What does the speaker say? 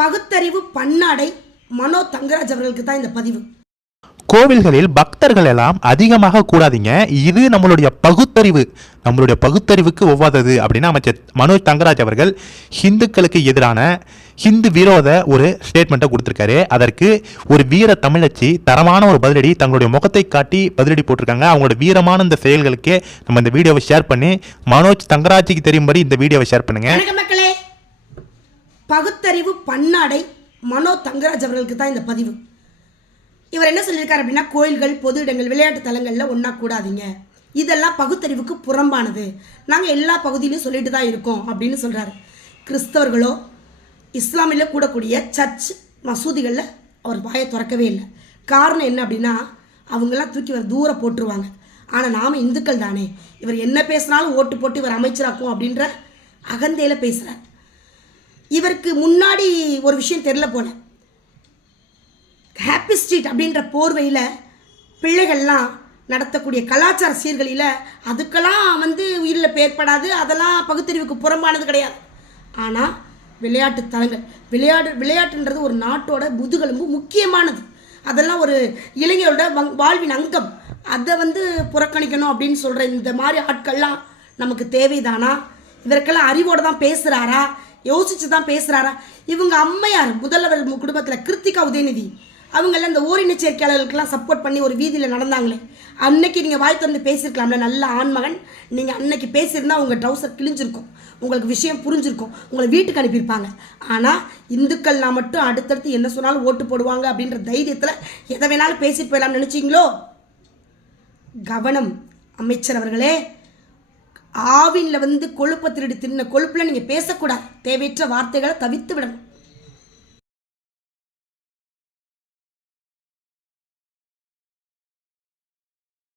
பகுத்தறிவு பன்னாடை மனோ தங்கராஜ் அவர்களுக்கு தான் இந்த பதிவு. கோவில்களில் பக்தர்கள் எல்லாம் அதிகமாக கூடாதீங்க. இது நம்மளுடைய பகுத்தறிவு. நம்மளுடைய பகுத்தறிவுக்கு ஒவ்வாதது அப்படின்னு அமைச்சர் மனோஜ் தங்கராஜ் அவர்கள் ஹிந்துக்களுக்கு எதிரான ஹிந்து விரோத ஒரு ஸ்டேட்மெண்ட்டை கொடுத்துருக்காரு. அதற்கு ஒரு வீர தமிழச்சி தரமான ஒரு பதிலடி தங்களுடைய முகத்தை காட்டி பதிலடி போட்டிருக்காங்க. அவங்களோட வீரமான இந்த செயல்களுக்கே நம்ம இந்த வீடியோவை ஷேர் பண்ணி மனோஜ் தங்கராஜிக்கு தெரியும்படி இந்த வீடியோவை ஷேர் பண்ணுங்க. வணக்கம் மக்களே. பகுத்தறிவு பன்னாடை மனோ தங்கராஜ் அவர்களுக்கு தான் இந்த பதிவு. இவர் என்ன சொல்லியிருக்காரு அப்படின்னா கோயில்கள் பொது இடங்கள் விளையாட்டு தலங்களில் ஒன்றா கூடாதீங்க. இதெல்லாம் பகுத்தறிவுக்கு புறம்பானது. நாங்கள் எல்லா பகுதியிலும் சொல்லிட்டு தான் இருக்கோம் அப்படின்னு சொல்கிறாரு கிறிஸ்தவர்களோ இஸ்லாமியில் கூடக்கூடிய சர்ச் மசூதிகளில் அவர் வாயை திறக்கவே இல்லை. காரணம் என்ன அப்படின்னா அவங்கெல்லாம் தூக்கி இவர் தூரம் போட்டுருவாங்க. ஆனால் நாம் இந்துக்கள் தானே. இவர் என்ன பேசினாலும் ஓட்டு போட்டு இவர் அமைச்சராக்கும் அப்படின்ற அகந்தையில் பேசுகிறார் இவருக்கு முன்னாடி ஒரு விஷயம் தெரில போல. ஹாப்பி ஸ்ட்ரீட் அப்படின்ற போர்வையில் பிள்ளைகள்லாம் நடத்தக்கூடிய கலாச்சார சீர்களில் அதுக்கெல்லாம் வந்து உயிரில் பேர்படாது அதெல்லாம் பகுத்தறிவுக்கு புறம்பானது கிடையாது. ஆனால் விளையாட்டு தலங்கள் விளையாடு விளையாட்டுன்றது ஒரு நாட்டோட முதுகெலும்பு முக்கியமானது. அதெல்லாம் ஒரு இளைஞரோட வங்- வாழ்வின் அங்கம். அதை வந்து புறக்கணிக்கணும் அப்படின்னு சொல்கிற இந்த மாதிரி ஆட்கள்லாம் நமக்கு தேவைதானா? இதற்கெல்லாம் அறிவோடு தான் பேசுகிறாரா யோசிச்சு தான் பேசுகிறாரா இவங்க அம்மையார் முதல்வர் குடும்பத்தில் கிருத்திகா உதயநிதி. அவங்கள இந்த ஓரின சேர்க்கையாளர்களுக்கெல்லாம் சப்போர்ட் பண்ணி ஒரு வீதியில் நடந்தாங்களே. அன்னைக்கு நீங்கள் வாய் திறந்து பேசியிருக்கலாம்ல நல்ல ஆண்மகன். நீங்கள் அன்னைக்கு பேசியிருந்தா உங்கள் ட்ரௌசர் கிழிஞ்சிருக்கும். உங்களுக்கு விஷயம் புரிஞ்சிருக்கும். உங்களை வீட்டுக்கு அனுப்பியிருப்பாங்க. ஆனால் இந்துக்கள்னா மட்டும் அடுத்தடுத்து என்ன சொன்னாலும் ஓட்டு போடுவாங்க அப்படின்ற தைரியத்தில் எதை வேணாலும் பேசிட்டு போயிடலாம்னு நினச்சிங்களோ? கவனம் அமைச்சர் அவர்களே. ஆவின்ல வந்து கொழுப்பை திருடி தின்ன கொழுப்புல நீங்கள் பேசக்கூடாது. தேவையற்ற வார்த்தைகளை தவிர்த்து விடணும்.